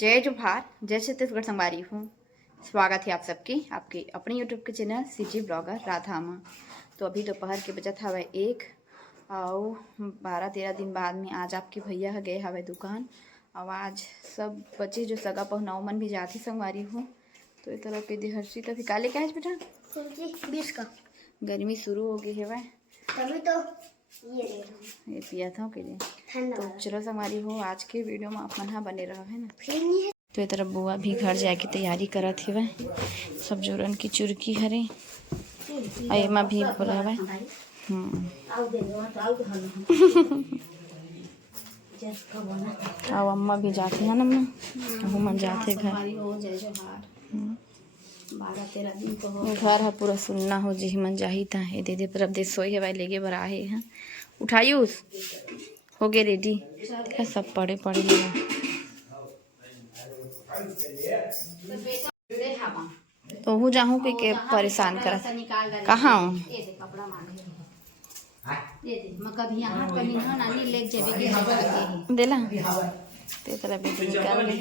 जय जोहार, जय छत्तीसगढ़ संगवारी हूँ। स्वागत है आप सबके आपके अपने यूट्यूब के चैनल सीजी ब्लॉगर राधा अम्मा। तो अभी दोपहर के बजत हवे 1 और 12-13 दिन बाद में आज आपके भैया गए हवे दुकान। और आज सब बच्चे जो सगा पहुनाओ मन भी जाती संगवारी हूँ। तो इस तरह के देहर्षी तभी काले क्या है बेटा 20 का गर्मी शुरू हो गई है वह तभी तो ये पिया था के लिए। तो चलो संगवारी हो आज के वीडियो में आप मन बने रहो है ना। तो ये तरफ बुआ भी घर जाए की तैयारी करत है वह सब जोरन की चुरकी हरे एमा भी बोला वह और अम्मा भी जाती है ना अम्मा मन जाते घर 12-13 दिन तो घर है पूरा सुनना हो जी मन जाही ता है दे परब दे सोई है भाई लेके बर आहे हैं उठायूस हो गए रेडी क्या सब पड़े पड़े लगा तो हूँ जाऊँ के परेशान कर कहाँ हूँ देला ते तरफ भी निकाल गए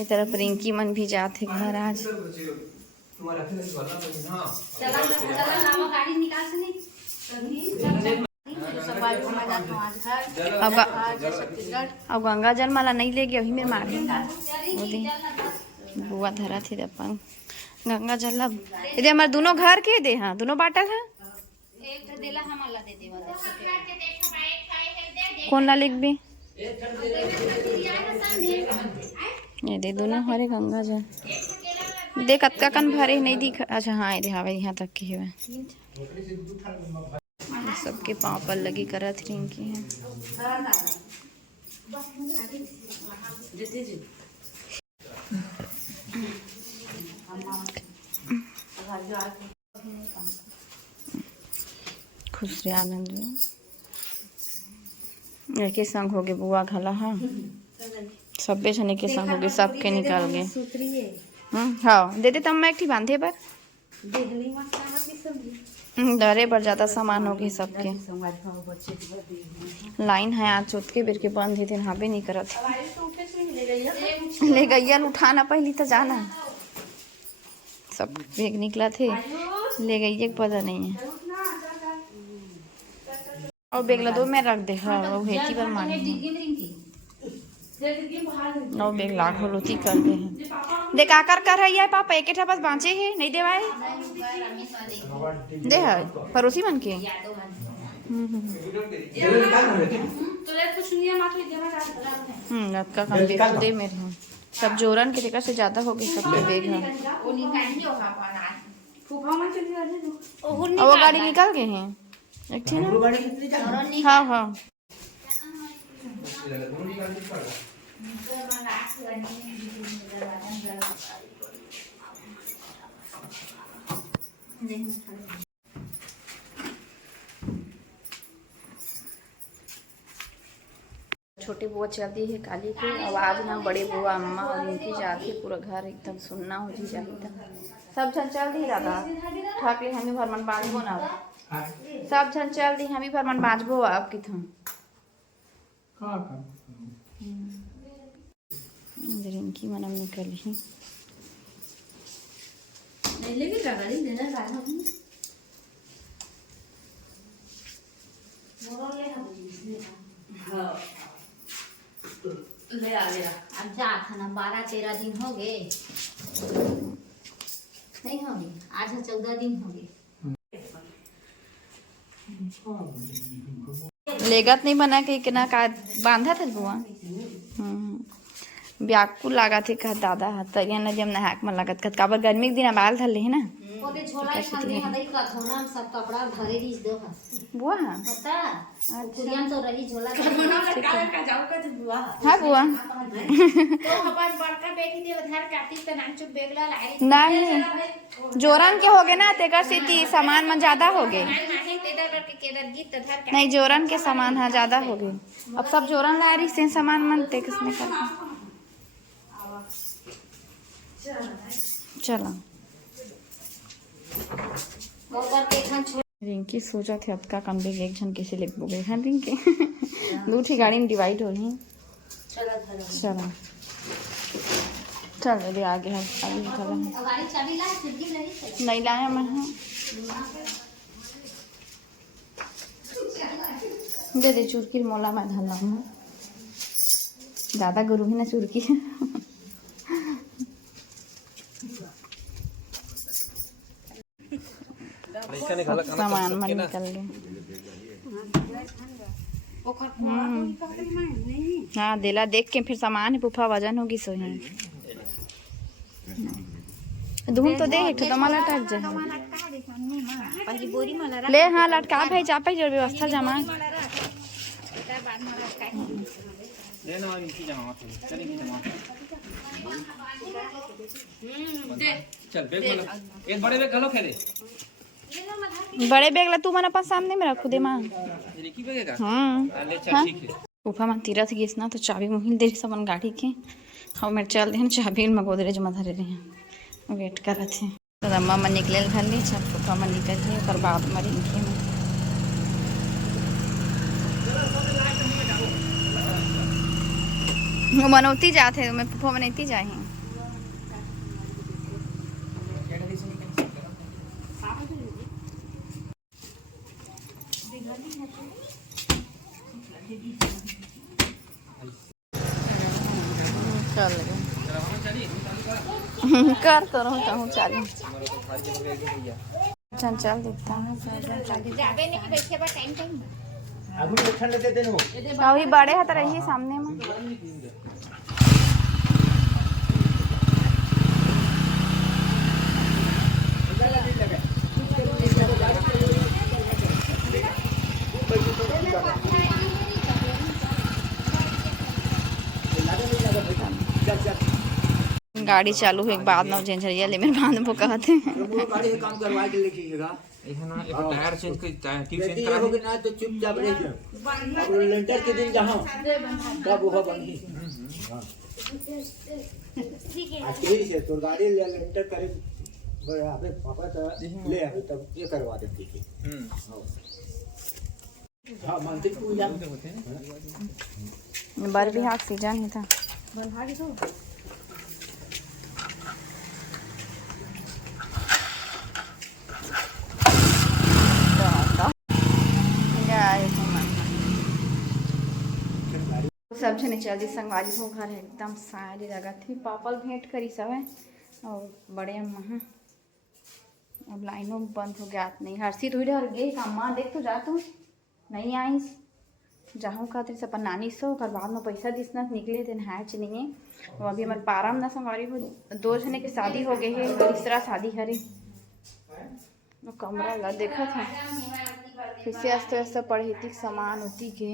इस तरफ रिंकी मन भी जाते घर आज अब गंगा जल माला नहीं ले गया अभी मेरे मारे बुआ धरा थे अपन गंगा जल अब यदि हमारे दोनों घर के दे हाँ दोनों बाटल है कौन ला लिख भी ये दे दोनों हरे गंगा जल देख कतका कन भरे नहीं दिख अच्छा हाँ ये हवे यहाँ तक की है सबके पाँव पर लगी करत रिंकी है खुश रे आनंद के संग हो गए बुआ घला हाँ सबे जने के संग हो गए सबके निकाल गए हाँ दे दे तब मैं एक ठी बांधे पर डरे पर ज्यादा सामान हो गई सबके लाइन है आज चौथ के बेर के बंद है हाँ भी नहीं करत ले गैया उठाना पहली तो जाना सब बेग निकला थे ले गई पता नहीं है और बेगला दो में रख दे हाँ वो हेती पर मान नौ बेग लाख होलोती कर दे हैं देख आकर कर है यार पापा एक बस बाँचे है नहीं देवाए दे है पड़ोसी मन के का कम बेग तो दे मेरे हूँ सब जोरन के देखा से ज्यादा हो गई सब बेग है और वो गाड़ी निकल गए हैं एक थी ना हाँ हाँ छोटी बुआ चलती है काली की आवाज ना बड़े बुआ अम्मा और इनकी जाती है पूरा घर एकदम सुनना हो जी जाती सब जन चल दी दादा ठाके हमें भरमन बांधबो ना सब जन चल दी हमें भरमन बांधबो अब कि तुम रिंकी मनम निकल ही ले आ गया अब जा था ना 12-13 दिन हो गए नहीं हो गए आज 14 दिन हो गए लेगत नहीं बना के किना का बांधा था बुआ व्याकुल लगा थे कहा दादा तरिया न जम नहाक में लगत कत काबर गर्मी के दिन बाल धर ले है ना ओते झोला खाली हदई का धोना सब कपड़ा भरे दिस दो बुआ हां पता कुरियन तो रही झोला का जाऊ का बुआ हां बुआ तो अपन बड़का बेटी दे उधार काटी त नाम चुप बेगला लाई नहीं जोरन के हो गए ना तेकर सिटी सामान में ज्यादा हो गए नहीं जोरन के सामान हाँ ज्यादा हो गए अब सब जोरन ला रही से सामान मन ते किसने कर चला रिंकी सोचा थे अब का कम भी एक जन कैसे लिख बोगे हैं रिंकी दो ठी गाड़ी में डिवाइड हो रही चला चल अभी आगे है अभी निकल नहीं लाया मैं हाँ दे दे चुरकी मोला मैं धन लाऊँ ज़्यादा गुरु ही ना चुरकी सामान में निकल गए हाँ दिला देख के फिर सामान है पुफा वजन होगी सो है धूम तो दे तो मला लटक जाए ले हाँ लटका भाई चापा जो व्यवस्था जमा एक बड़े बैग गलो खेले बड़े बैग ला तू मन अपन सामने में रखू दे मां एक ही बैग का हाँ ले चल ठीक है उफा मन तीरथ गिस ना तो चाबी मोहिल दे सबन गाड़ी के हम मेरे चल रहे चाबी में गोदरेज में धरे रहे वेट कर रहे थे तो अम्मा मन निकले घर ले सब उफा मन निकल गए पर बाद में रिंकी में वो मनौती जाते मैं पुफा मनौती जाही चल कर तो रहा हूँ चालू चल चल देता हूँ अभी बड़े हाथ रहिए सामने में गाड़ी चालू है एक बाद में झंझरिया ले मेरे बांध को कहते हैं गाड़ी से काम करवा के लिखिएगा ना एक टायर चेंज कर ट्यूब चेंज यदि करा होगे ना तो चुपचाप रहिए अब लेंटर के दिन जहाँ तब वो बनी अकेले से तो गाड़ी ले लेंटर करे अबे पापा तो ले अबे तब ये करवा देते थे हाँ मानसिक पूजा बार भी हाथ सीजन ही था सब जने जल्दी संगवारी हो घर एकदम सारी जगह थी पापल भेंट करी सब है और बड़े अम्मा अब लाइनों बंद हो गया नहीं हर्षित हुई और गई अम्मा देख तो जा तू नहीं आई जाऊँ का तेरे अपन नानी सो कर बाद में पैसा दिसना निकले दिन हैच नहीं है वो अभी हमारे पारा में ना संगवारी हो 2 जने की शादी हो गई है तीसरा शादी करे वो कमरा ला देखा था फिर से आस्ते आस्ते पढ़ेती सामान होती के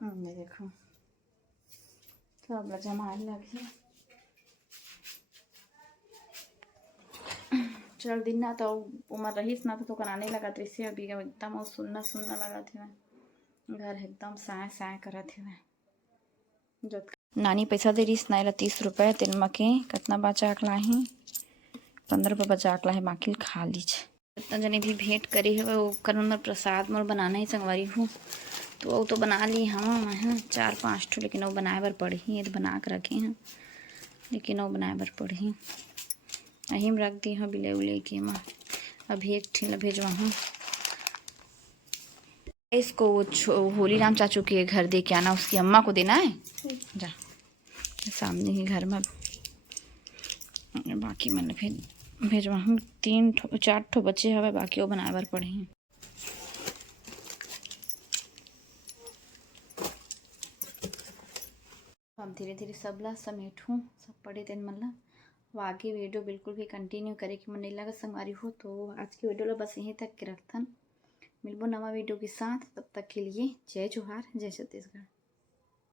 हमने देखो सब जमा लगी चल दिन ना तो उम्र रहीस ना तो कराने लगा तो इससे अभी एकदम सुनना सुनना लगा थे घर एकदम साय साय करा थे जो नानी पैसा दे रही ना 30 रुपये तेल मके कितना बचा के लाही 15 रुपये बचा के लाही बाकी खा लीज इतना जने भी भेंट करी है वो कर प्रसाद मोर बनाना ही संगवारी हूँ तो वो तो बना ली हाँ मैं 4-5 ठो लेकिन वो बनाए बर पड़ी ये तो बना के रखे हैं लेकिन वो बनाए बर पड़ी अही में रख दी हाँ बिले उले के माँ अभी एक ठेला भेजवा हूँ इसको वो होली राम चाचू के घर दे के आना उसकी अम्मा को देना है जा सामने ही घर में बाकी मैंने फिर भेजवा हूँ 3-4 ठो बच्चे हवे बाकी वो बनाए बर पड़े हैं हम धीरे धीरे सबला समेटूँ सब पढ़े दिन मतलब वो आगे वीडियो बिल्कुल भी कंटिन्यू करे कि मन नहीं लगा संगवारी हो तो आज की वीडियो ला बस यहीं तक के रखथन मिलबो नवा वीडियो के साथ तब तक के लिए जय जोहार जय छत्तीसगढ़।